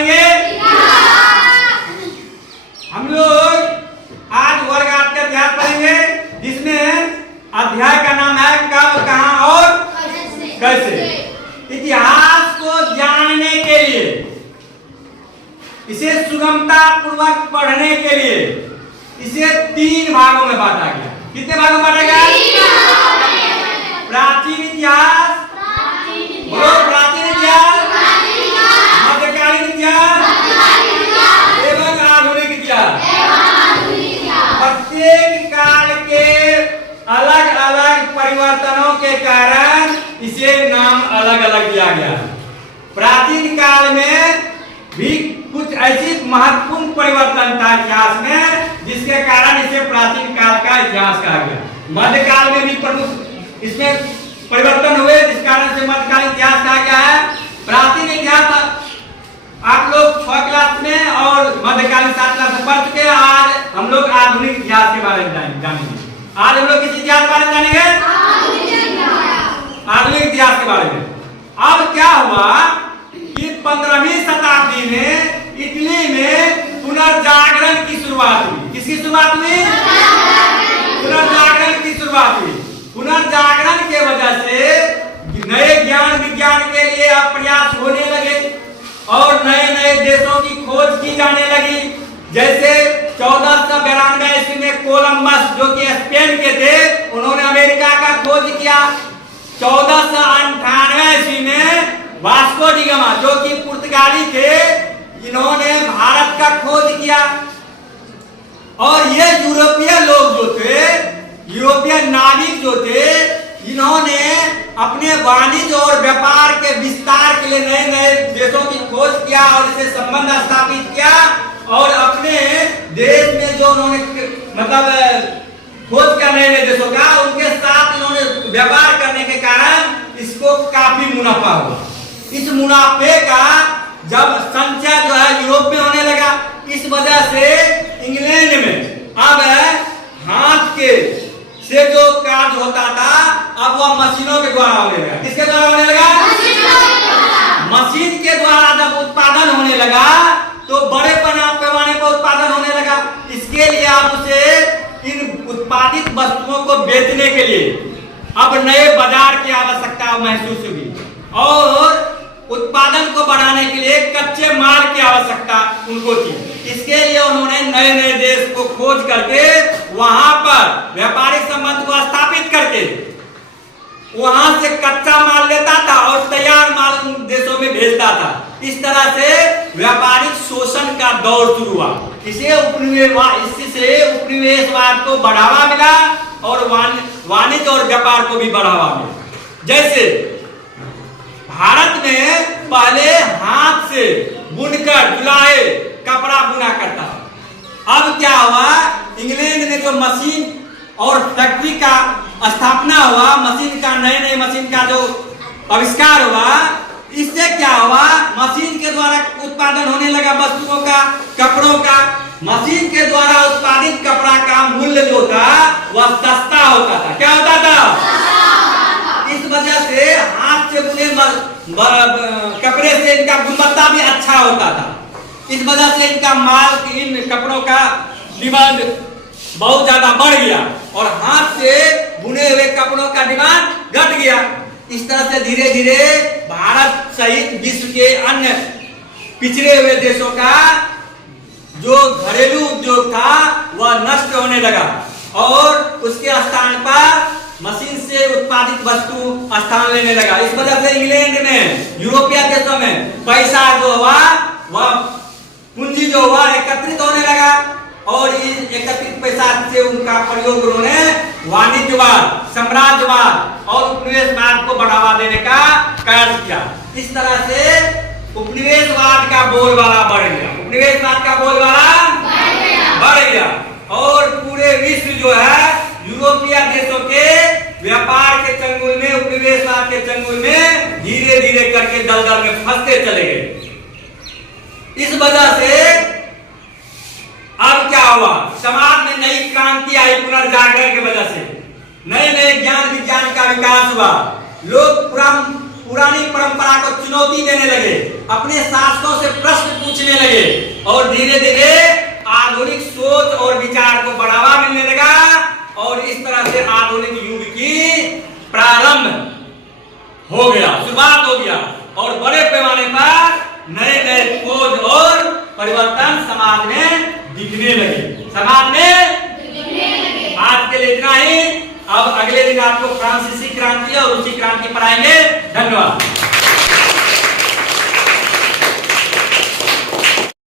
पढ़ेंगे? हम लोग आज वर्ग 8 का इतिहास पढ़ेंगे, जिसमें अध्याय का नाम है कब, कहां और कैसे। इतिहास को जानने के लिए, इसे सुगमता पूर्वक पढ़ने के लिए इसे 3 भागों में बांटा गया। कितने भागों में बांटा गया? प्राचीन इतिहास, प्राचीन इतिहास, मध्यकालीन इतिहास एवं आधुनिक इतिहास। प्रत्येक काल के अलग अलग परिवर्तनों के कारण इसे नाम अलग अलग दिया गया। प्राचीन काल में भी कुछ ऐसी महत्वपूर्ण परिवर्तन था इतिहास में, जिसके कारण इसे प्राचीन काल का इतिहास कहा गया। मध्यकाल में भी प्रमुख इसमें परिवर्तन हुए, जिस कारण से मध्यकालीन इतिहास कहा गया है। प्राचीन इतिहास आप लोग 6 क्लास में और मध्यकालीन 7 क्लास में पढ़ चुके हैं। आज हम लोग आधुनिक इतिहास के बारे में जानेंगे। आज हम लोग किस इतिहास के बारे में जानेंगे? आधुनिक इतिहास के बारे में। अब क्या हुआ कि 15वीं शताब्दी में इटली में पुनर्जागरण की शुरुआत हुई। किसकी शुरुआत हुई? पुनर्जागरण की शुरुआत हुई। पुनर्जागरण के वजह से नए ज्ञान विज्ञान के लिए अब प्रयास होने लगे और नए नए देशों की खोज की जाने लगी। जैसे 1492 ईस्वी में कोलंबस, जो कि स्पेन के थे, उन्होंने अमेरिका का खोज किया। 1498 ईस्वी में वास्को डी गामा, जो कि पुर्तगाली थे, इन्होंने भारत का खोज किया। और ये यूरोपीय लोग जो थे, यूरोपीय नाविक जो थे, इन्होंने अपने वाणिज्य और व्यापार के विस्तार के लिए नए नए देशों की खोज किया और इससे संबंध स्थापित किया। और अपने देश में जो उन्होंने खोज किया नए नए देशों का, उनके साथ इन्होंने व्यापार करने के कारण इसको काफी मुनाफा हुआ। इस मुनाफे का जब संचय जो है यूरोप में होने लगा, इस वजह से इंग्लैंड में अब हाथ के से जो कार्य होता था, अब वह मशीनों के द्वारा होने लगा। किसके द्वारा होने लगा? मशीन के द्वारा जब उत्पादन होने लगा तो बड़े पैमाने पर उत्पादन होने लगा। इसके लिए अब उसे इन उत्पादित वस्तुओं को बेचने के लिए अब नए बाजार की आवश्यकता महसूस हुई और उत्पादन को बढ़ाने के लिए कच्चे माल की आवश्यकता उनको थी। इसके लिए उन्होंने नए नए देश को खोज करके वहां पर व्यापारिक संबंध को स्थापित करके वहां से कच्चा माल लेता था और तैयार माल उन देशों में भेजता था। इस तरह से व्यापारिक शोषण का दौर शुरू हुआ। इससे उपनिवेशवाद को बढ़ावा मिला और वाणिज्य और व्यापार को भी बढ़ावा मिला। जैसे भारत में पहले हाथ से बुनकर जुलाए कपड़ा बुना करता था। अब क्या हुआ, इंग्लैंड में जो मशीन और फैक्ट्री का स्थापना हुआ, मशीन का नए मशीन का जो आविष्कार हुआ, इससे क्या हुआ, मशीन के द्वारा उत्पादन होने लगा वस्तुओं का, कपड़ों का। मशीन के द्वारा उत्पादित कपड़ा का मूल्य जो था वह सस्ता होता था। क्या होता था? इस वजह से हाथ से बुने कपड़े से इनका गुणवत्ता भी अच्छा होता था। इस वजह से इनका माल, इन कपड़ों का डिमांड बहुत ज्यादा बढ़ गया और हाथ से बुने हुए कपड़ों का डिमांड घट गया। इस तरह से धीरे धीरे भारत सहित विश्व के अन्य पिछड़े हुए देशों का जो घरेलू उद्योग था वह नष्ट होने लगा और उसके स्थान पर मशीन से उत्पादित वस्तु स्थान लेने लगा। इस वजह से इंग्लैंड में, यूरोपीय देशों में पैसा जो हुआ, वह पूंजी जो हुआ एकत्रित होने लगा और इस एकत्रित पैसा से उनका प्रयोग उन्होंने वाणिज्यवाद, साम्राज्यवाद और उपनिवेशवाद को बढ़ावा देने का कार्य किया। इस तरह से उपनिवेशवाद का बोलबाला बढ़ गया। उपनिवेशवाद का बोलबाला बढ़ गया और पूरे विश्व जो है यूरोपीय देशों के व्यापार के चंगुल में, उपनिवेशवाद के चंगुल में धीरे धीरे करके दलदल में फंसते चले गए। इस वजह से अब क्या हुआ, समाज में नई क्रांति आई। पुनर्जागरण की वजह से नए नए ज्ञान विज्ञान का विकास हुआ। लोग पुरानी परंपरा को चुनौती देने लगे, अपने शासकों से प्रश्न पूछने लगे और धीरे धीरे आधुनिक सोच और विचार को बढ़ावा मिलने लगा और इस तरह से आधुनिक युग की प्रारंभ हो गया, शुरुआत हो गया और बड़े पैमाने पर नए नए खोज और परिवर्तन समाज में दिखने लगे, समाज में दिखने लगे। आज के लिए इतना ही। अब अगले दिन आपको फ्रांसीसी क्रांति और रूसी क्रांति पढ़ाएंगे। धन्यवाद।